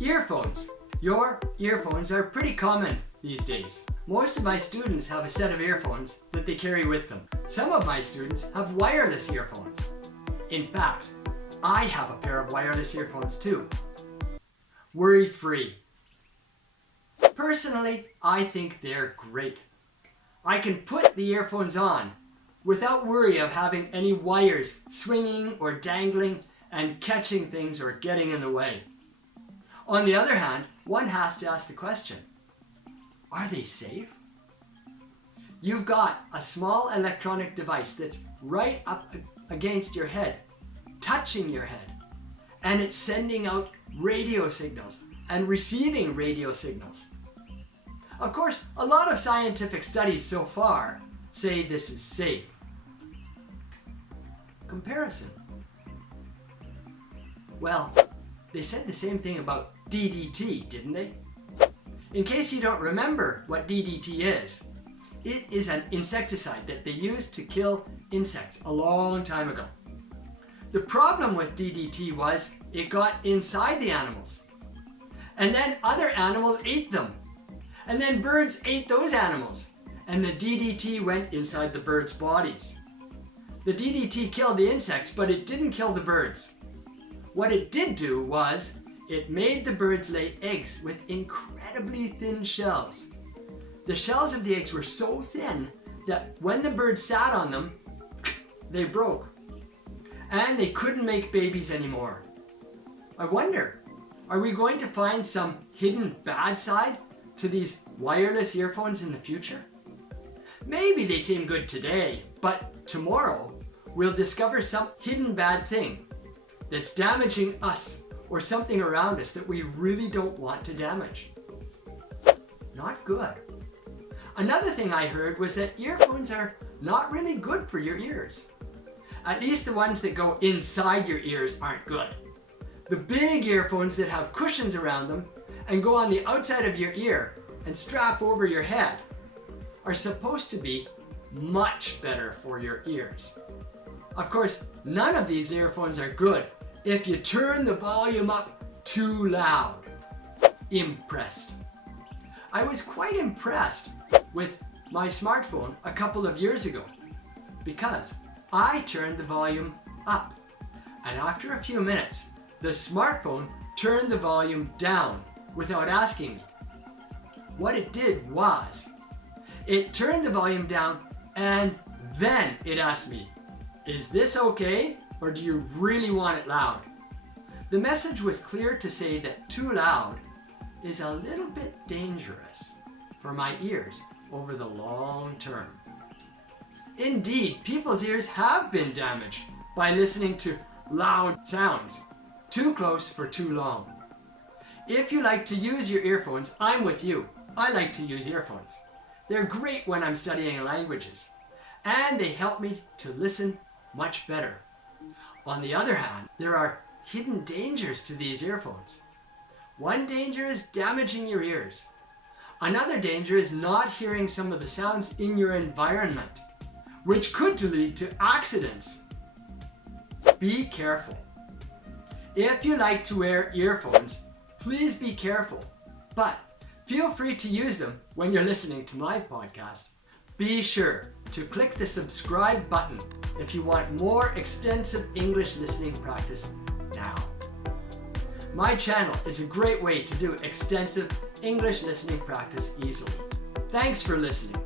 Earphones. Your earphones are pretty common these days. Most of my students have a set of earphones that they carry with them. Some of my students have wireless earphones. In fact, I have a pair of wireless earphones too. Worry-free. Personally, I think they're great. I can put the earphones on without worry of having any wires swinging or dangling and catching things or getting in the way. On the other hand, one has to ask the question, are they safe? You've got a small electronic device that's right up against your head, touching your head, and it's sending out radio signals and receiving radio signals. Of course, a lot of scientific studies so far say this is safe. Comparison. Well, they said the same thing about DDT, didn't they? In case you don't remember what DDT is, it is an insecticide that they used to kill insects a long time ago. The problem with DDT was it got inside the animals, and then other animals ate them, and then birds ate those animals, and the DDT went inside the birds' bodies. The DDT killed the insects, but it didn't kill the birds. What it did do was it made the birds lay eggs with incredibly thin shells. The shells of the eggs were so thin that when the birds sat on them, they broke. And they couldn't make babies anymore. I wonder, are we going to find some hidden bad side to these wireless earphones in the future? Maybe they seem good today, but tomorrow we'll discover some hidden bad thing that's damaging us or something around us that we really don't want to damage. Not good. Another thing I heard was that earphones are not really good for your ears. At least the ones that go inside your ears aren't good. The big earphones that have cushions around them and go on the outside of your ear and strap over your head are supposed to be much better for your ears. Of course, none of these earphones are good if you turn the volume up too loud. Impressed. I was quite impressed with my smartphone a couple of years ago because I turned the volume up, and after a few minutes, the smartphone turned the volume down without asking me. What it did was, it turned the volume down and then it asked me, is this okay or do you really want it loud? The message was clear to say that too loud is a little bit dangerous for my ears over the long term. Indeed, people's ears have been damaged by listening to loud sounds too close for too long. If you like to use your earphones, I'm with you. I like to use earphones. They're great when I'm studying languages, and they help me to listen much better. On the other hand, there are hidden dangers to these earphones. One danger is damaging your ears. Another danger is not hearing some of the sounds in your environment, which could lead to accidents. Be careful. If you like to wear earphones, please be careful, but feel free to use them when you're listening to my podcast. Be sure to click the subscribe button if you want more extensive English listening practice now. My channel is a great way to do extensive English listening practice easily. Thanks for listening.